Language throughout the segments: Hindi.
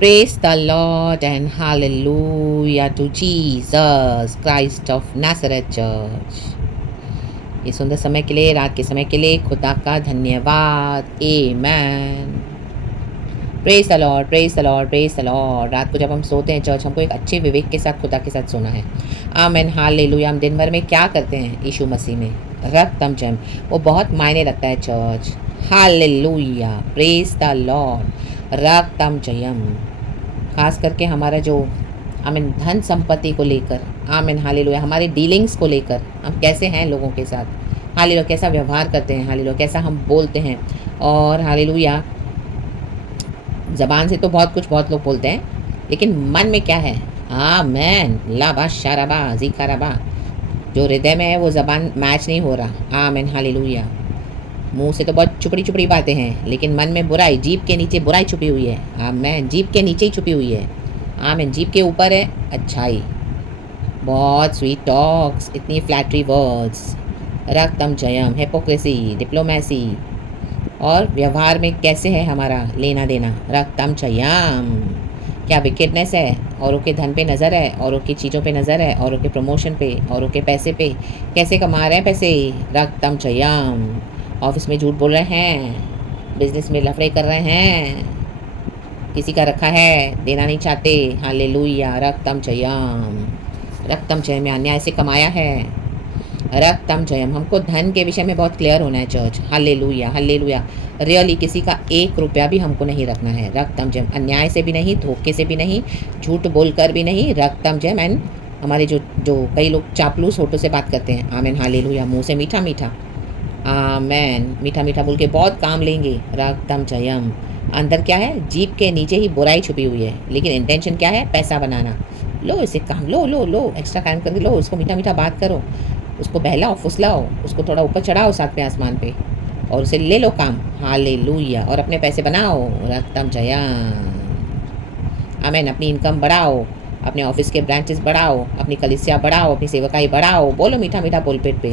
Praise the Lord and hallelujah to Jesus Christ of Nazareth Church. ये सुंदर समय के लिए, रात के समय के लिए खुदा का धन्यवाद। Amen. Praise the Lord, praise the Lord, praise the Lord. रात को जब हम सोते हैं चर्च, हमको एक अच्छे विवेक के साथ खुदा के साथ सोना है। आमेन, हालेलुया। हम दिन भर में क्या करते हैं यीशु मसीह में रक्तम जम, वो बहुत मायने रखता है church. Hallelujah, praise the Lord. रक्तम जयम, खास करके हमारा जो आमीन धन संपत्ति को लेकर, आमीन हालेलुया, हमारे डीलिंग्स को लेकर, हम कैसे हैं लोगों के साथ, हालेलुया, कैसा व्यवहार करते हैं, हालेलुया, कैसा हम बोलते हैं। और हालेलुया, ज़बान से तो बहुत लोग बोलते हैं, लेकिन मन में क्या है? आमेन, लाबा शाराबा ज़िकाराबा, जो हृदय में है वो ज़बान मैच नहीं हो रहा। आमीन हालेलुया। मुंह से तो बहुत चुपड़ी बातें हैं, लेकिन मन में बुराई, जीभ के नीचे बुराई छुपी हुई है। आमीन, जीभ के नीचे ही छुपी हुई है। आमीन, जीभ के ऊपर है अच्छाई, बहुत स्वीट टॉक्स, इतनी flattery words, रक्तम Jayam, hypocrisy, diplomacy, और व्यवहार में कैसे है हमारा लेना देना, रक्तम जयम। क्या विकेटनेस है, औरों के धन पे नज़र है, औरों की चीज़ों पे नज़र है, औरों के प्रमोशन पे, औरों के पैसे पे, कैसे कमा रहे हैं पैसे, रक्तम जयम। ऑफिस में झूठ बोल रहे हैं, बिजनेस में लफड़े कर रहे हैं, किसी का रखा है देना नहीं चाहते, हालेलुया, रक्तम जयम। रक्तम जयम में अन्याय से कमाया है, रक्तम जयम। हमको धन के विषय में बहुत क्लियर होना है चर्च। Hallelujah, hallelujah. रियली किसी का 1 रुपया भी हमको नहीं रखना है, रक्तम जयम। अन्याय से भी नहीं, धोखे से भी नहीं, झूठ बोलकर भी नहीं, रक्तम जयम। एंड हमारे जो जो कई लोग चापलूस होठों से बात करते हैं, आमीन हालेलुया, मुंह से मीठा मीठा, आमीन, मीठा मीठा बोल के बहुत काम लेंगे, रक्तम जयम। अंदर क्या है? जीभ के नीचे ही बुराई छुपी हुई है, लेकिन इंटेंशन क्या है? पैसा बनाना। लो इसे काम, लो लो लो, एक्स्ट्रा काम करके लो, उसको मीठा मीठा बात करो, उसको बहलाओ फुसलाओ, उसको थोड़ा ऊपर चढ़ाओ 7वें आसमान पे, और उसे ले लो काम, हालेलुया, और अपने पैसे बनाओ, रक्तम जयम। आमीन, अपनी इनकम बढ़ाओ, अपने ऑफिस के ब्रांचेस बढ़ाओ, अपनी कलिसिया बढ़ाओ, अपनी सेवकाई बढ़ाओ, बोलो मीठा मीठा पोलपेट पे,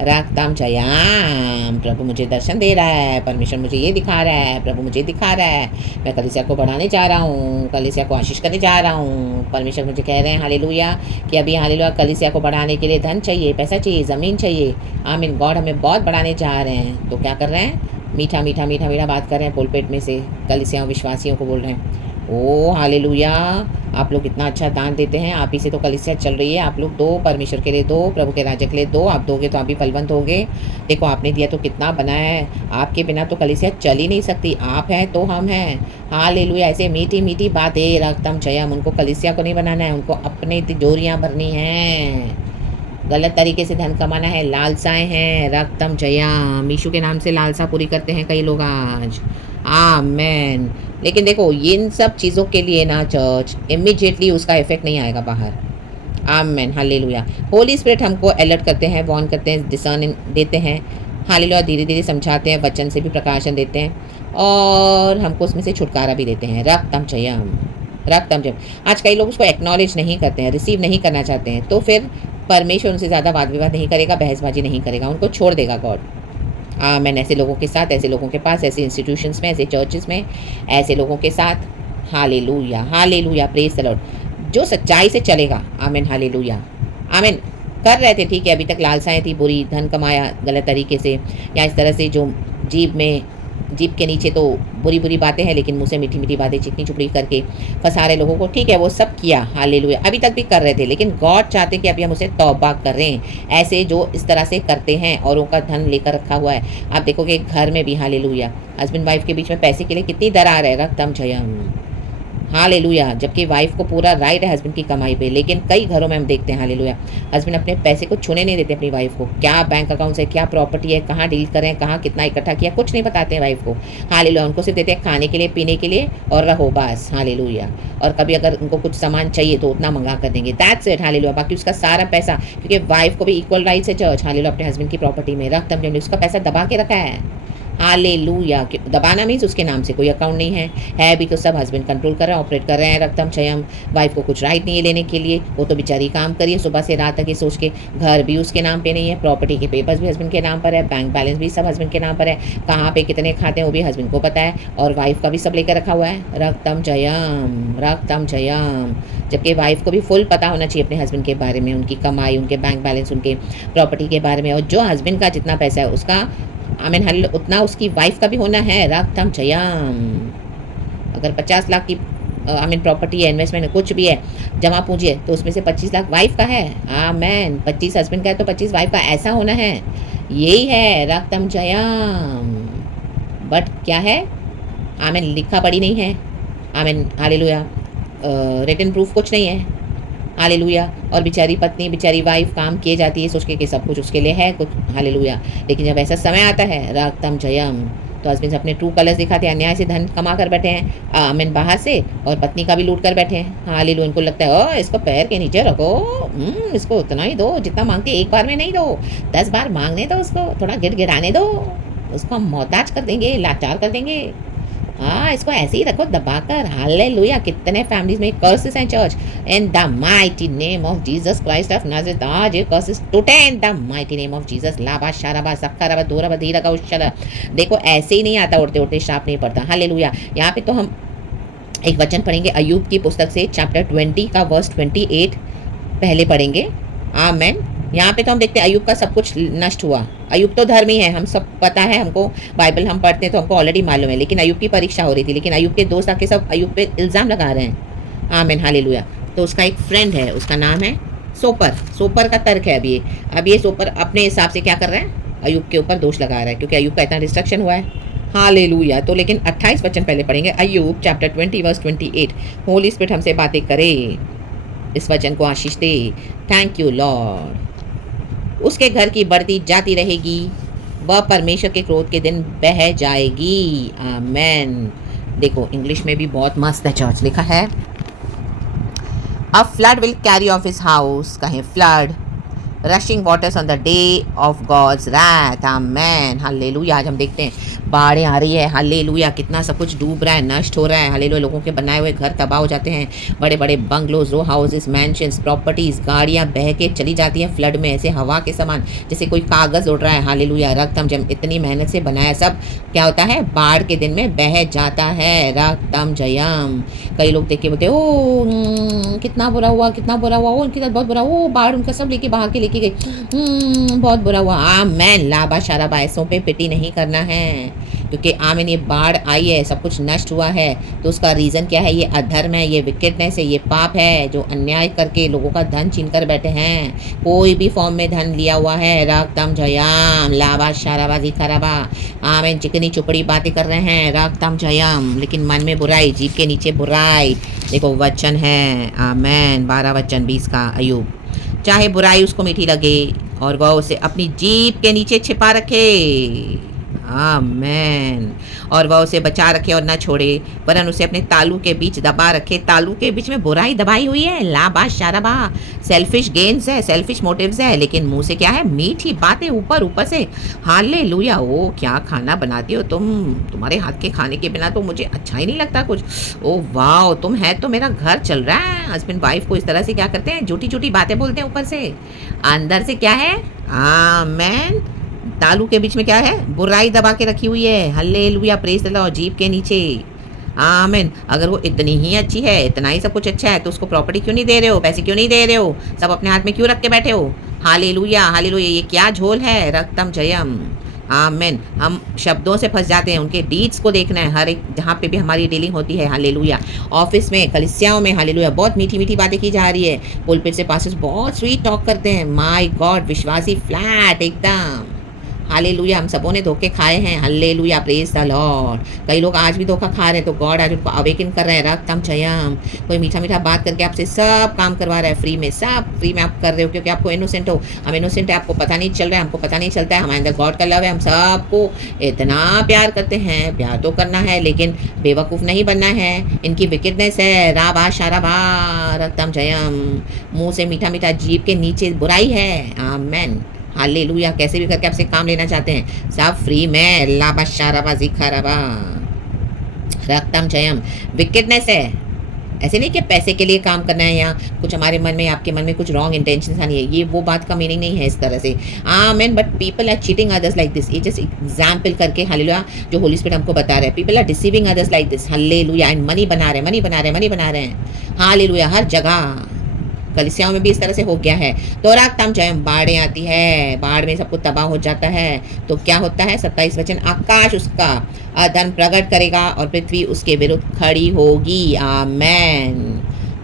रक्तम जयम। प्रभु मुझे दर्शन दे रहा है, परमेश्वर मुझे ये दिखा रहा है, प्रभु मुझे दिखा रहा है, मैं कलिसिया को बढ़ाने जा रहा हूँ, कलिसिया को आशीष करने जा रहा हूँ। परमेश्वर मुझे कह रहे हैं हालेलुया कि अभी हालेलुया कलिसिया को बढ़ाने के लिए धन चाहिए, पैसा चाहिए, ज़मीन चाहिए। आमीन, गॉड हमें बहुत बढ़ाने जा रहे हैं, तो क्या कर रहे हैं? मीठा मीठा मीठा मीठा बात कर रहे हैं पोलपेट में से, कलिसिया विश्वासियों को बोल रहे हैं, ओ हालेलुया, आप लोग इतना अच्छा दान देते हैं, आप ही से तो कलीसिया चल रही है, आप लोग दो, परमेश्वर के लिए दो, प्रभु के राज्य के लिए दो, आप दोगे तो आप भी फलवंत होगे। देखो आपने दिया तो कितना बनाया है, आपके बिना तो कलीसिया चल ही नहीं सकती, आप हैं तो हम हैं। हालेलुया, ऐसे मीठी मीठी बातें, रक्तम जयम। उनको कलीसिया को नहीं बनाना है, उनको अपने तिजोरियाँ भरनी हैं, गलत तरीके से धन कमाना है, लालसाएं हैं, रक्तम जयम। यीशु के नाम से लालसा पूरी करते हैं कई लोग आज, आमेन। लेकिन देखो इन सब चीज़ों के लिए ना चर्च, इमीडिएटली उसका इफेक्ट नहीं आएगा बाहर, आमेन हालेलुया। होली स्पिरिट हमको अलर्ट करते हैं, वार्न करते हैं, डिसर्न देते हैं, हालेलुया, धीरे धीरे समझाते हैं, वचन से भी प्रकाशन देते हैं, और हमको उसमें से छुटकारा भी देते हैं, रक्तम जयम, रक्तम जयम। आज कई लोग उसको एक्नॉलेज नहीं करते हैं, रिसीव नहीं करना चाहते हैं, तो फिर परमेश्वर उनसे ज़्यादा वाद विवाद नहीं करेगा, बहसबाजी नहीं करेगा, उनको छोड़ देगा गॉड। मैंने ऐसे लोगों के साथ, ऐसे लोगों के पास, ऐसे इंस्टीट्यूशंस में, ऐसे चर्चेस में, ऐसे लोगों के साथ, hallelujah, hallelujah, praise the Lord, जो सच्चाई से चलेगा, आमीन हालेलुया, आमीन। कर रहे थे ठीक है, अभी तक लालसाएं थी बुरी, धन कमाया गलत तरीके से, या इस तरह से जो जीभ में, जीभ के नीचे तो बुरी बुरी बातें हैं, लेकिन मुँह से मीठी मीठी बातें चिकनी चुपड़ी करके फंसा रहे लोगों को, ठीक है वो सब किया, हालेलुया, अभी तक भी कर रहे थे, लेकिन गॉड चाहते हैं कि अभी हम उसे तौबा करें। ऐसे जो इस तरह से करते हैं, औरों का धन लेकर रखा हुआ है, आप देखोगे घर में भी, हालेलुया, हस्बैंड वाइफ के बीच में पैसे के लिए कितनी दरार है, रक्तम जयम, हालेलुया, जबकि वाइफ को पूरा राइट है हस्बैंड की कमाई पे, लेकिन कई घरों में हम देखते हैं हालेलुया, हस्बैंड अपने पैसे को छूने नहीं देते अपनी वाइफ को, क्या बैंक अकाउंट है, क्या प्रॉपर्टी है, कहाँ डील करें, कहाँ कितना इकट्ठा किया, कुछ नहीं बताते हैं वाइफ को, हालेलुया, उनको सिर्फ देते हैं खाने के लिए, पीने के लिए, और रहो बस, हालेलुया, और कभी अगर उनको कुछ सामान चाहिए तो उतना मंगा कर देंगे, दैट्स इट, हालेलुया, बाकी उसका सारा पैसा, क्योंकि वाइफ को भी इक्वल राइट्स है चर्च, हालेलुया, अपने हस्बैंड की प्रॉपर्टी में, रक्तम जयम, उसका पैसा दबा के रखा है, हालेलुया। दबाना मीन्स उसके नाम से कोई अकाउंट नहीं है भी तो सब हस्बैंड कंट्रोल कर रहा है, ऑपरेट कर रहे हैं। रक्तम चयम, वाइफ को कुछ राइट नहीं है लेने के लिए, वो तो बेचारी काम करिए सुबह से रात तक ये सोच के। घर भी उसके नाम पे नहीं है, प्रॉपर्टी के पेपर्स भी हस्बैंड के नाम पर है, बैंक बैलेंस भी सब हस्बैंड के नाम पर है, कहाँ पे कितने खाते हैं वो भी हस्बैंड को पता है, और वाइफ का भी सब लेकर रखा हुआ है। रक्तम चयम, रक्तम चयम। जबकि वाइफ को भी फुल पता होना चाहिए अपने हस्बैंड के बारे में, उनकी कमाई, उनके बैंक बैलेंस, उनके प्रॉपर्टी के बारे में, और जो हस्बैंड का जितना पैसा है उसका हल उतना उसकी वाइफ का भी होना है। रक्तम चयम। अगर 50 लाख की प्रॉपर्टी है, इन्वेस्टमेंट है, कुछ भी है, जमा पूंजी है, तो उसमें से 25 लाख वाइफ का है। आमेन। 25 हस्बैंड का है तो 25 वाइफ का, ऐसा होना है। यही है रक्तम चयम। बट क्या है? आमेन, लिखा पढ़ी नहीं है। आमेन, हालेलुया। रिटन प्रूफ कुछ नहीं है। हालेलुया। और बेचारी पत्नी, बेचारी वाइफ काम किए जाती है सोच के कि सब कुछ उसके लिए है कुछ। हालेलुया। लेकिन जब ऐसा समय आता है रक्तम जयम, तो हस्बैंड अपने ट्रू कलर्स दिखाते हैं, अन्याय से धन कमा कर बैठे हैं, आमीन, बाहर से, और पत्नी का भी लूट कर बैठे हैं। हालेलुया। इनको लगता है ओ इसको पैर के नीचे रखो, इसको उतना ही दो जितना मांगते, एक बार में नहीं दो, 10 बार मांगने दो, उसको थोड़ा गिड़गिड़ाने दो, उसको हम मोहताज कर देंगे, लाचार कर देंगे। हाँ, इसको ऐसे ही रखो दबाकर। हालेलुया। कितने फैमिलीज में कर्सेस हैं church. In the mighty name of Jesus Christ of Nazareth, आज ये कर्सेस टूटे इन the mighty name of Jesus. लाबा शाराबा सखराबा दोराबा धीरा का उशरा। देखो ऐसे ही नहीं आता, उड़ते उड़ते श्राप नहीं पड़ता। हालेलुया। यहाँ पे तो हम एक वचन पढ़ेंगे अय्यूब की पुस्तक से, चैप्टर 20 का वर्स 28 पहले पढ़ेंगे। आमेन। यहाँ पे तो हम देखते हैं अय्यूब का सब कुछ नष्ट हुआ। अय्यूब तो धर्मी है, हम सब पता है, हमको बाइबल हम पढ़ते हैं तो हमको ऑलरेडी मालूम है। लेकिन अय्यूब की परीक्षा हो रही थी, लेकिन अय्यूब के दोस्त आके सब अय्यूब पे इल्ज़ाम लगा रहे हैं। आमीन, हालेलुया। तो उसका एक फ्रेंड है, उसका नाम है सोपर। सोपर का तर्क है अब ये सोपर अपने हिसाब से क्या कर रहा है, अय्यूब के ऊपर दोष लगा रहा है, क्योंकि अय्यूब का इतना डिस्ट्रक्शन हुआ है। हालेलुया। तो लेकिन 28 वचन पहले पढ़ेंगे, अय्यूब चैप्टर 20 वर्स 28। होली स्पिरिट हमसे बातें करे, इस वचन को आशीष दे। Thank you Lord. उसके घर की बढ़ती जाती रहेगी, वह परमेश्वर के क्रोध के दिन बह जाएगी। आमेन। देखो इंग्लिश में भी बहुत मस्त है चर्च, लिखा है a flood will carry off his house, कहें flood, rushing waters on the day of God's wrath. Amen, hallelujah. आज हम देखते हैं बाढ़ें आ रही है, हालेलुया, कितना सब कुछ डूब रहा है, नष्ट हो रहा है। हालेलुया। लोगों के बनाए हुए घर तबाह हो जाते हैं, बड़े बड़े बंगलोज, रो हाउसेस, मैंशंस, प्रॉपर्टीज़, गाड़ियाँ बह के चली जाती हैं फ्लड में, ऐसे हवा के समान, जैसे कोई कागज़ उड़ रहा है। हालेलुया। रक्तम जयम, इतनी मेहनत से बनाया सब क्या होता है, बाढ़ के दिन में बह जाता है। रक्तम जयम। कई लोग देख के बोलते ओ कितना बुरा हुआ, कितना बुरा हुआ, वो उनके साथ बहुत बुरा हुआ, बाढ़ उनका सब लेके बाहर के लेके गई, बहुत बुरा हुआ। आमेन। लाबा शाराबा, ऐसों पे पिटी नहीं करना है, क्योंकि आमीन ये बाढ़ आई है, सब कुछ नष्ट हुआ है, तो उसका रीज़न क्या है, ये अधर्म है, ये विकेटनेस है, ये पाप है, जो अन्याय करके लोगों का धन छीन कर बैठे हैं। कोई भी फॉर्म में धन लिया हुआ है, रक्तम जयम, लाबा शाराबा दिखाराबा। आमीन। चिकनी चुपड़ी बातें कर रहे हैं, रक्तम जयम, लेकिन मन में बुराई, जीभ के नीचे बुराई। देखो वचन है, आमेन, 12 वचन 20 का अय्यूब। चाहे बुराई उसको मीठी लगे और वह उसे अपनी जीभ के नीचे छिपा रखे। आमेन। और वह उसे बचा रखे और न छोड़े, वरन उसे अपने तालू के बीच दबा रखे। तालू के बीच में बुराई दबाई हुई है, लाबा शाराबा, सेल्फिश गेन्स है, सेल्फिश मोटिव्स है, लेकिन मुंह से क्या है, मीठी बातें ऊपर ऊपर से। हालेलुया। ओ क्या खाना बनाती हो तुम, तुम्हारे हाथ के खाने के बिना तो मुझे अच्छा ही नहीं लगता कुछ। ओ वाह, तुम है तो मेरा घर चल रहा है। हस्बैंड वाइफ को इस तरह से क्या करते हैं, झूठी झूठी बातें बोलते हैं ऊपर से, अंदर से क्या है, आमेन, तालू के बीच में क्या है, बुराई दबा के रखी हुई है। Hallelujah, praise the Lord. जीभ के नीचे। आमीन। अगर वो इतनी ही अच्छी है, इतना ही सब कुछ अच्छा है, तो उसको प्रॉपर्टी क्यों नहीं दे रहे हो, पैसे क्यों नहीं दे रहे हो, सब अपने हाथ में क्यों रख के बैठे हो। Hallelujah, hallelujah. ये क्या झोल है, रक्तम जयम। आमीन। हम शब्दों से फंस जाते हैं, उनके डीड्स को देखना है हर एक जहाँ पे भी हमारी डीलिंग होती है। हालेलुया। ऑफिस में, कलीसियाओं में, हालेलुया, बहुत मीठी मीठी बातें की जा रही है। पुलपिट से पास्टर्स बहुत स्वीट टॉक करते हैं, माय गॉड, विश्वासी फ्लैट एकदम। हालेलुया। हम सबों ने धोखे खाए हैं। Hallelujah, praise the Lord. कई लोग आज भी धोखा खा रहे हैं, तो गॉड आज उनको अवेकन कर रहे हैं। रक्तम जयम। कोई मीठा मीठा बात करके आपसे सब काम करवा रहा है फ्री में, सब फ्री में आप कर रहे हो, क्योंकि आपको इनोसेंट हो। हम इनोसेंट है, आपको पता नहीं चल रहा है, हमको पता नहीं चलता है, हमारे अंदर गॉड का लव है, हम सबको इतना प्यार करते हैं। प्यार तो करना है, लेकिन बेवकूफ़ नहीं बनना है। इनकी विकेटनेस है, राबा शाराबा, रक्तम जयम। मुँह से मीठा मीठा, जीभ के नीचे बुराई है। आमेन। हालेलुया, कैसे भी करके आपसे काम लेना चाहते हैं, सब फ्री में। लाबा शाराबा ज़िखाराबा, रक्तम जयम। विकेडनेस है, ऐसे नहीं कि पैसे के लिए काम करना है या कुछ हमारे मन में, आपके मन में कुछ रॉन्ग इंटेंशन आनी है, ये वो बात का मीनिंग नहीं है इस तरह से। Amen. But people are cheating others like this, ये जस्ट एग्जाम्पल करके हालेलुया जो होली स्पिरिट हमको बता रहे हैं। People are deceiving others like this, hallelujah, and money बना रहे हैं, मनी बना रहे हैं, मनी बना रहे हैं, हालेलुया, हर जगह। कलिसियाओं में भी इस तरह से हो गया है। तो रागताम जयम, बाढ़ें आती है, बाढ़ में सब कुछ तबाह हो जाता है। तो क्या होता है, 27 वचन, आकाश उसका अधर्म प्रकट करेगा और पृथ्वी उसके विरुद्ध खड़ी होगी। आमेन।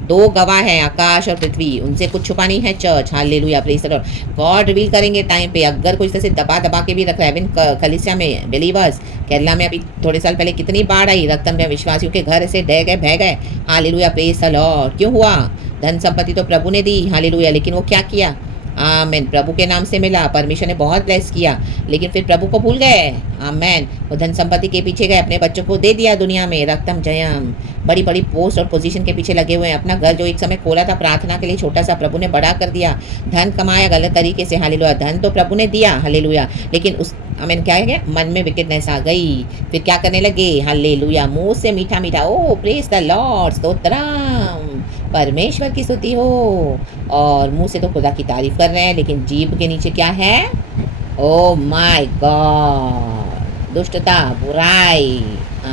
दो गवाह हैं, आकाश और पृथ्वी, उनसे कुछ छुपा नहीं है church. Hallelujah, praise the Lord. God reveal करेंगे टाइम पे। अगर कोई इस तरह से दबा दबा के भी रख रहा है, इवन कलिसिया में बिलीवर्स, केरला में अभी थोड़े साल पहले कितनी बाढ़ आई, रक्तम में विश्वासियों के घर से ढह गए, बह गए। Hallelujah, praise the Lord. क्यों हुआ? धन संपत्ति तो प्रभु ने दी, हालेलुया, लेकिन वो क्या किया? आमेन, प्रभु के नाम से मिला, परमेश्वर ने बहुत ब्लेस किया, लेकिन फिर प्रभु को भूल गए। आमेन, वो धन संपत्ति के पीछे गए, अपने बच्चों को दे दिया दुनिया में। रक्तम जयम, बड़ी बड़ी पोस्ट और पोजीशन के पीछे लगे हुए हैं। अपना घर जो एक समय खोला था प्रार्थना के लिए छोटा सा, प्रभु ने बड़ा कर दिया। धन कमाया गलत तरीके से, हालेलुया, धन तो प्रभु ने दिया, हालेलुया, लेकिन उस आमीन क्या है, मन में विकेटनेस आ गई। फिर क्या करने लगे? हालेलुया, मुंह से मीठा मीठा, oh praise the Lord, stotram, परमेश्वर की स्तुति हो। और मुंह से तो खुदा की तारीफ कर रहे हैं, लेकिन जीभ के नीचे क्या है? ओ माय गॉड, दुष्टता, बुराई।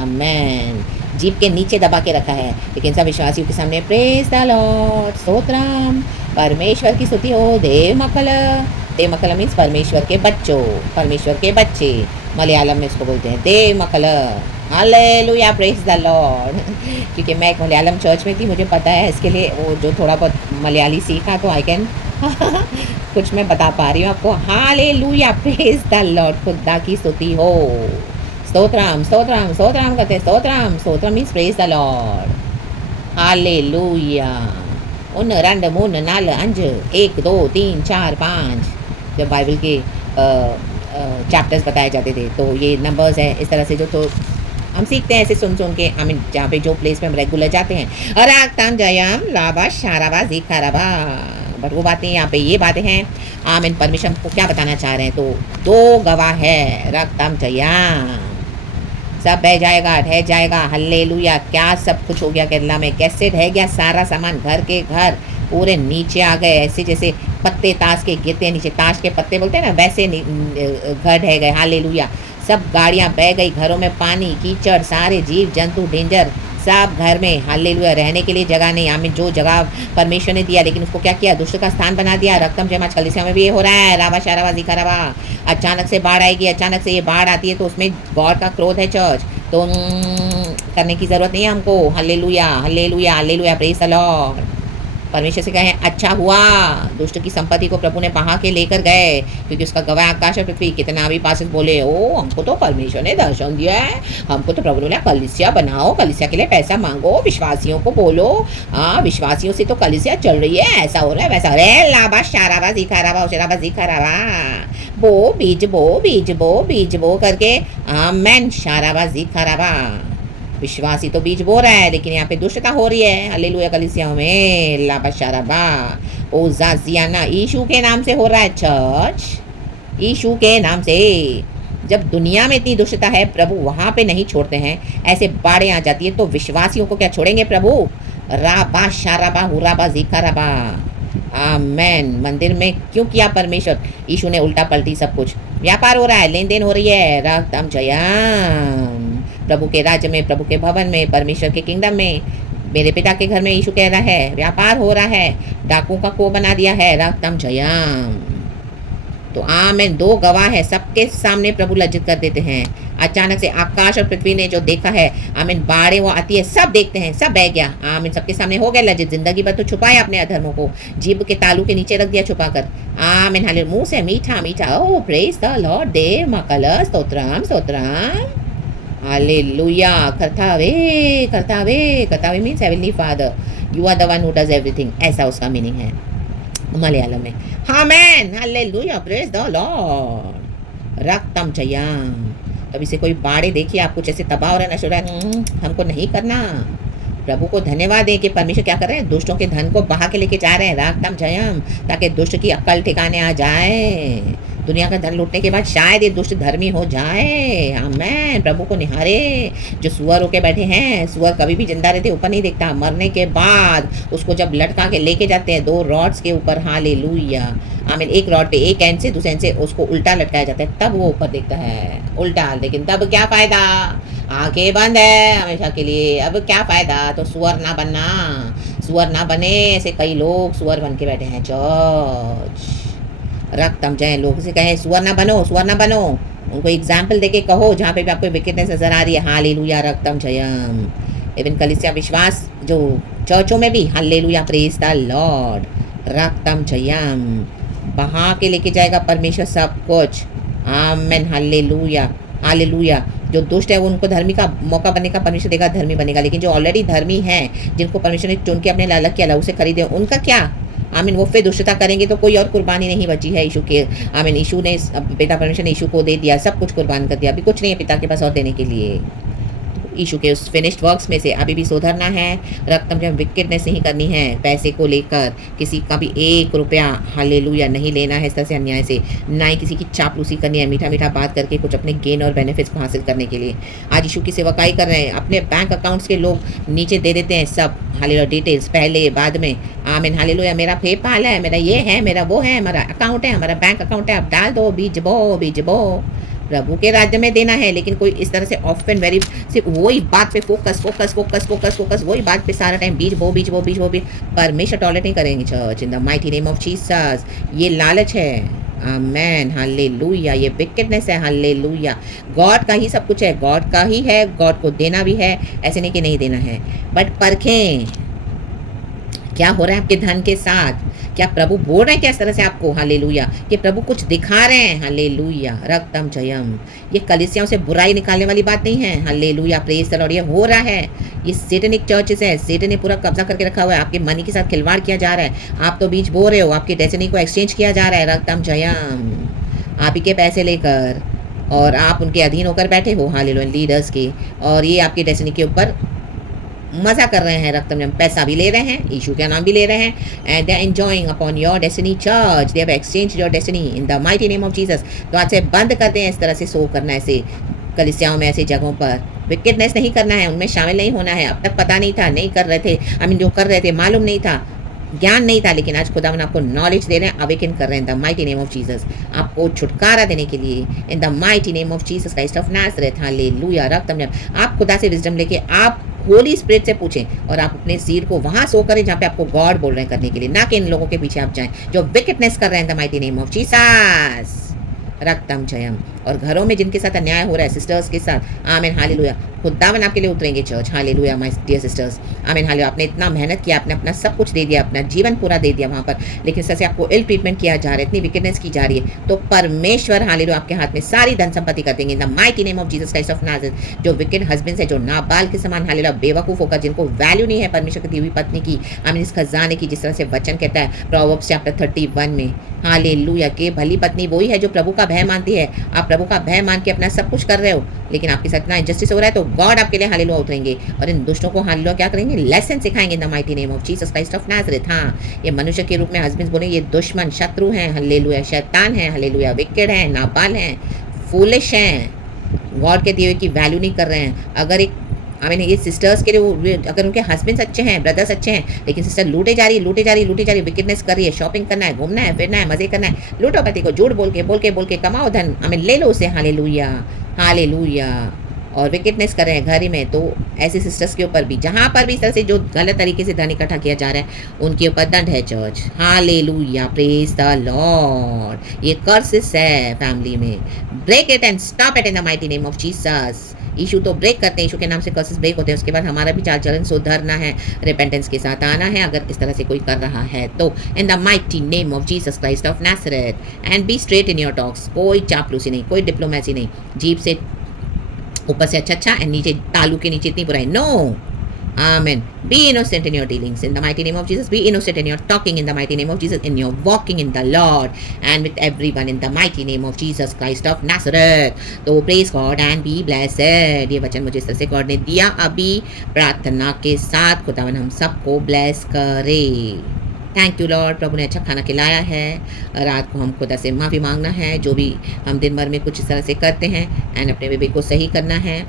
आमेन, जीभ के नीचे दबा के रखा है, लेकिन सब विश्वासियों के सामने प्रेज द लॉर्ड, स्तोत्रम, परमेश्वर की स्तुति हो। देवमक्कल, देवमक्कल मीन्स परमेश्वर के बच्चों, परमेश्वर के बच्चे, मलयालम में इसको बोलते हैं देवमक्कल। Hallelujah, praise the Lord. क्योंकि मैं एक मलयालम चर्च में थी, मुझे पता है इसके लिए, वो जो थोड़ा बहुत मलयाली सीखा तो आई कैन कुछ मैं बता पा रही हूँ आपको। हालेलुया, प्रेज द लॉर्ड, खुदा की स्तुति हो। स्तोत्रम, स्तोत्रम, स्तोत्रम कहते हैं, stotram, stotram means praise the Lord. Hallelujah. उन रंड मुन नाल अंज 1 2 3 4 5 जब बाइबल के चैप्टर्स बताए जाते थे, तो ये नंबर्स है इस तरह से जो, तो हम सीखते हैं ऐसे सुन सुन के। आई मीन जहाँ पे जो प्लेस पे हम रेगुलर जाते हैं। और आगताम जयम, लाबा शाराबा ज़िखाराबा, बट वो बातें यहाँ पे ये बातें हैं। आमीन, परमेश्वर को क्या बताना चाह रहे हैं? तो दो गवाह है, रागताम जयम, सब बह जाएगा, ढह जाएगा। हल्लेलुया, क्या सब कुछ हो गया केरला में, कैसे ढह गया सारा सामान, घर के घर पूरे नीचे आ गए, ऐसे जैसे पत्ते ताश के गिरते हैं नीचे, ताश के पत्ते बोलते हैं ना, वैसे घर ढह गए। हालेलुया, सब गाड़ियाँ बह गई, घरों में पानी, कीचड़, सारे जीव जंतु, डेंजर, सब घर में। हालेलुया, रहने के लिए जगह नहीं। आमीन, जो जगह परमेश्वर ने दिया, लेकिन उसको क्या किया? दुष्ट का स्थान बना दिया। रक्तम जयम, आज कलीसिया में भी ये हो रहा है। राबा शाराबा ज़िखाराबा, अचानक से बाढ़ आएगी, अचानक से ये बाढ़ आती है तो उसमें गॉड का क्रोध है चर्च, तो करने की ज़रूरत नहीं है हमको। Hallelujah, hallelujah, hallelujah, praise the Lord. परमेश्वर से कहें, अच्छा हुआ दुष्ट की संपत्ति को प्रभु ने बहा के लेकर गए, क्योंकि उसका गवाह आकाश और पृथ्वी। कितना भी पास बोले, ओ हमको तो परमेश्वर ने दर्शन दिया है, हमको तो प्रभु ने बोला कलिसिया बनाओ, कलिसिया के लिए पैसा मांगो, विश्वासियों को बोलो, हाँ विश्वासियों से तो कलिसिया चल रही है, ऐसा हो रहा है, वैसा हो रहा है। लाबा शाराबा ज़िखाराबा, शराबा ज़िखाराबा, बो बीज बो, बीज बो, बीज बो करके। आमेन, शाराबा ज़िखाराबा, विश्वासी तो बीज बो रहा है, लेकिन यहाँ पे दुष्टता हो रही है। हालेलुया, कलीसियाओं में लाबा शाराबा, ओ जाजियाना, यीशु के नाम से हो रहा है चर्च, यीशु के नाम से। जब दुनिया में इतनी दुष्टता है, प्रभु वहाँ पे नहीं छोड़ते हैं, ऐसे बाढ़ें आ जाती है, तो विश्वासियों को क्या छोड़ेंगे प्रभु? राबा शाराबा हुराबा ज़िखाराबा। आमेन। मंदिर में क्यों किया परमेश्वर? यीशु ने उल्टा पलटी सब कुछ। व्यापार हो रहा है, लेन देन हो रही है, रागताम जयम, प्रभु के राज्य में, प्रभु के भवन में, परमेश्वर के किंगडम में, मेरे पिता के घर में। यीशु कह रहा है व्यापार हो रहा है, डाकू का को बना दिया है, रागताम जयम। तो आमेन, दो गवाह है, सबके सामने प्रभु लज्जित कर देते हैं। अचानक से आकाश और पृथ्वी ने जो देखा है, आमीन, बाढ़ें वो आती है, सब देखते हैं, सब बह गया। आमीन, सबके सामने हो गया लज्जित। जिंदगी भर तो छुपाए अपने अधर्मों को, जीभ के तालू के नीचे रख दिया छुपा कर। आमीन, हालेलुया, मुंह से मीठा मीठा, ओ प्रेज द लॉर्ड, देव मकल, स्तोत्रम, स्तोत्रम, हालेलुया। कर्तावे, कर्तावे, कर्तावे means heavenly father, you are the one who does everything, ऐसा उसका मीनिंग है मलयालम में। Amen, hallelujah, praise the Lord, रक्तम जयम। तभी से कोई बाड़े देखिए आप कुछ ऐसे तबाह और नशा, हमको नहीं करना। प्रभु को धन्यवाद दें कि परमेश्वर क्या कर रहे हैं, दुष्टों के धन को बहा के लेके जा रहे हैं, रागतम जयम, ताकि दुष्ट की अक्ल ठिकाने आ जाए। दुनिया का धन लूटने के बाद शायद ये दुष्ट धर्मी हो जाए। आमेन। प्रभु को निहारे। जो सुअर होके बैठे हैं, सुअर कभी भी जिंदा रहते ऊपर नहीं देखता, मरने के बाद उसको जब लटका के लेके जाते हैं 2 रॉड्स के ऊपर, हालेलुया आमीन, एक रॉड पे एक एंड से दूसरे एंड से उसको उल्टा लटकाया जाता है, तब वो ऊपर देखता है उल्टा। लेकिन तब क्या फायदा, आंखें बंद है हमेशा के लिए, अब क्या फायदा। तो सुअर ना बनना, सुअर ना बने। ऐसे कई लोग सुअर बन के बैठे हैं चर्च। रक्तम जय लोग से कहे सुअर ना बनो, सुअर ना बनो, उनको एग्जाम्पल देके कहो जहाँ पे भी आपको विकेटनेस नजर आ रही है, हालेलुया रक्तम जयम। इवन कलीसिया विश्वास जो चर्चों में भी, हालेलुया प्रेज द लॉर्ड, रक्तम जयम। बहा के लेके जाएगा परमेश्वर सब कुछ, आमेन, हालेलुया हालेलुया। जो दुष्ट है वो उनको धर्मी का मौका बनने का परमेश्वर देगा, धर्मी बनेगा। लेकिन जो ऑलरेडी धर्मी हैं, जिनको परमेश्वर ने चुन के अपने अलग किया, अलग से खरीदे, उनका क्या, आमीन, वो फिर दुष्टता करेंगे तो कोई और कुर्बानी नहीं बची है यीशु के। आमीन, यीशु ने, पिता परमेश्वर ने यीशु को दे दिया, सब कुछ कुर्बान कर दिया, अभी कुछ नहीं है पिता के पास और देने के लिए। यीशु के उस फिनिश्ड वर्क्स में से अभी भी सुधरना है। रक्तम जब विकेटनेस नहीं करनी है, पैसे को लेकर किसी का भी 1 रुपया, हालेलुया, नहीं लेना है इस तरह से अन्याय से, ना ही किसी की चापलूसी करनी है मीठा मीठा बात करके कुछ अपने गेन और बेनिफिट्स को हासिल करने के लिए। आज यीशु की सेवकाई कर रहे हैं, अपने बैंक अकाउंट्स के लोग नीचे दे देते हैं सब, हालेलुया, डिटेल्स पहले बाद में, आमीन, हालेलुया, मेरा पेपाल है, मेरा ये है, मेरा वो है, हमारा अकाउंट है, हमारा बैंक अकाउंट है, आप डाल दो, बीज बो। प्रभु के राज्य में देना है। लेकिन कोई इस तरह से ऑफन वेरी सिर्फ वही बात पे focus focus focus focus focus, वही बात पे सारा टाइम बीज बो बीज बो बीज बो बीज, परमेश्वर टॉलरेट नहीं करेंगे church, in the mighty name of Jesus. ये लालच है, आमेन, हालेलुया, ये विकेटनेस है, हालेलुया। गॉड का ही सब कुछ है, गॉड का ही है, गॉड को देना भी है, ऐसे नहीं कि नहीं देना है। बट परखें क्या हो रहा है आपके धन के साथ, क्या प्रभु बोल रहे हैं क्या इस तरह से आपको, हालेलुया, कि प्रभु कुछ दिखा रहे हैं, हालेलुया, रक्तम जयम। ये कलीसियाओं से बुराई निकालने वाली बात नहीं है, हालेलुया प्रेज द लॉर्ड। ये हो रहा है, ये सेटनिक चर्चेस है, सेटन ने पूरा कब्जा करके रखा हुआ है, आपके मनी के साथ खिलवाड़ किया जा रहा है, आप तो बीच बो रहे हो, आपकी डेस्टिनी को एक्सचेंज किया जा रहा है, रक्तम जयम, आप ही के पैसे लेकर, और आप उनके अधीन होकर बैठे हो, हालेलुया, लीडर्स के, और ये आपकी डेस्टिनी के ऊपर मज़ा कर रहे हैं, रक्तम जम, पैसा भी ले रहे हैं, यीशु का नाम भी ले रहे हैं, and they are enjoying upon your destiny church, they have exchange your destiny in the mighty name of Jesus. तो आज से बंद करते हैं इस तरह से शो करना, ऐसे कलिसियाओं में, ऐसी जगहों पर विकेटनेस नहीं करना है, उनमें शामिल नहीं होना है। अब तक पता नहीं था, नहीं कर रहे थे, आई मीन जो कर रहे थे मालूम नहीं था, ज्ञान नहीं था, लेकिन आज खुदावन आपको नॉलेज दे रहे हैं, अवेकन कर रहे हैं, in the mighty name of Jesus, आपको छुटकारा देने के लिए, in the mighty name of Jesus Christ of Nazareth, hallelujah, रक्तम। आप खुदा से विजडम लेके आप होली स्पिरिट से पूछें, और आप अपने सीर को वहां सो करें जहाँ पे आपको गॉड बोल रहे हैं करने के लिए, ना कि इन लोगों के पीछे आप जाएं जो विकेटनेस कर रहे हैं, the mighty name of Jesus, रक्तम जयम। और घरों में जिनके साथ अन्याय हो रहा है, सिस्टर्स के साथ, आमीन, हालेलुया, खुदावन आपके लिए उतरेंगे church, hallelujah my dear sisters, amen, hallelujah. आपने इतना मेहनत किया, आपने अपना सब कुछ दे दिया, अपना जीवन पूरा दे दिया वहाँ पर, लेकिन सच आपको इल ट्रीटमेंट किया जा रहा है, इतनी विकेटनेस की जा रही है, तो परमेश्वर, हालेलुया, आपके हाथ में सारी धन संपत्ति कर देंगे, इन the mighty name of Jesus Christ of Nazareth. जो विकेट हस्बैंड्स है, जो नाबाल के समान, हालेलुया, बेवकूफ़ होकर, जिनको वैल्यू नहीं है परमेश्वर की दी हुई पत्नी की, आमीन, इस खजाने की, जिस तरह से वचन कहता है प्रोवर्ब्स चैप्टर 31 में, हालेलुया, के भली पत्नी वही है जो प्रभु का भय मानती है। आप प्रभु का भय मान के अपना सब कुछ कर रहे हो, लेकिन आपके साथ इतना इंजस्टिस हो रहा है, तो गॉड आपके लिए हालेलुया उतरेंगे, और इन दुष्टों को हालेलुया क्या करेंगे, लेसन सिखाएंगे, इन the mighty name of Jesus Christ of Nazareth. हाँ, ये मनुष्य के रूप में हस्बैंड्स बोले, ये दुश्मन, शत्रु हैं, हालेलुया, शैतान है, हालेलुया, विकेट है, नाबाल हैं, फूलिश हैं, गॉड के दिए की वैल्यू नहीं कर रहे हैं। अगर एक आमीन, ये सिस्टर्स के लिए, अगर उनके हस्बैंड्स अच्छे हैं, ब्रदर्स अच्छे हैं, लेकिन सिस्टर लूटे जा रही है, लूटे जा रही है, लूटे जा रही है, विकेटनेस कर रही है, शॉपिंग करना है, घूमना है, फिरना है, मजे करना है, लूटो पति को, झूठ बोल के कमाओ धन, आमीन, ले लो उसे, हालेलुया हालेलुया, और विकेटनेस कर रहे हैं घर ही में, तो ऐसे सिस्टर्स के ऊपर भी, जहाँ पर भी इस तरह से जो गलत तरीके से धन इकट्ठा किया जा रहा है, उनके ऊपर दंड है church, hallelujah praise the Lord. ये कर्सेस है फैमिली में, break it and stop it in the mighty name of Jesus. यीशु तो ब्रेक करते हैं, यीशु के नाम से कर्सेस ब्रेक होते हैं, उसके बाद हमारा भी चाल चलन सुधरना है, रिपेंटेंस के साथ आना है, अगर इस तरह से कोई कर रहा है तो, इन the mighty name of Jesus Christ of Nazareth, and be straight in your talks. कोई चापलूसी नहीं, कोई डिप्लोमेसी नहीं, जीप से ऊपर से अच्छा एंड नीचे तालू के नीचे इतनी बुराई, no, amen. Be innocent in your dealings in the mighty name of Jesus. Be innocent in your talking in the mighty name of Jesus. In your walking in the Lord and with everyone in the mighty name of Jesus Christ of Nazareth. तो praise God and be blessed. ये वचन मुझे इस तरह से गॉड ने दिया, अभी प्रार्थना के साथ खुदावन हम सबको ब्लेस करे। थैंक यू लॉर्ड, प्रभु ने अच्छा खाना खिलाया है। रात को हम खुदा से माफ़ी मांगना है, जो भी हम दिन भर में कुछ इस तरह से करते हैं, एंड अपने बेबी को सही करना है।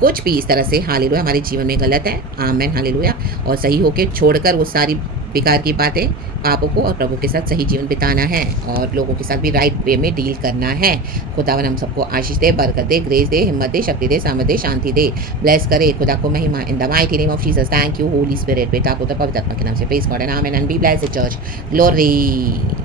कुछ भी इस तरह से हालेलुया हमारे जीवन में गलत है, आमेन हालेलुया, और सही होके छोड़कर वो सारी बेकार की बातें, पापों को, और प्रभु के साथ सही जीवन बिताना है, और लोगों के साथ भी राइट वे में डील करना है। खुदावन हम सबको आशीष दे, बरकत दे, ग्रेस दे, हिम्मत दे, शक्ति दे, सामर्थ दे, शांति दे, ब्लेस करे। खुदा को महिमा इन the mighty name of Jesus. Thank you Holi spirit, पिता पुत्र पवित्र आत्मा के नाम से praise God and amen, and be blessed church, glory.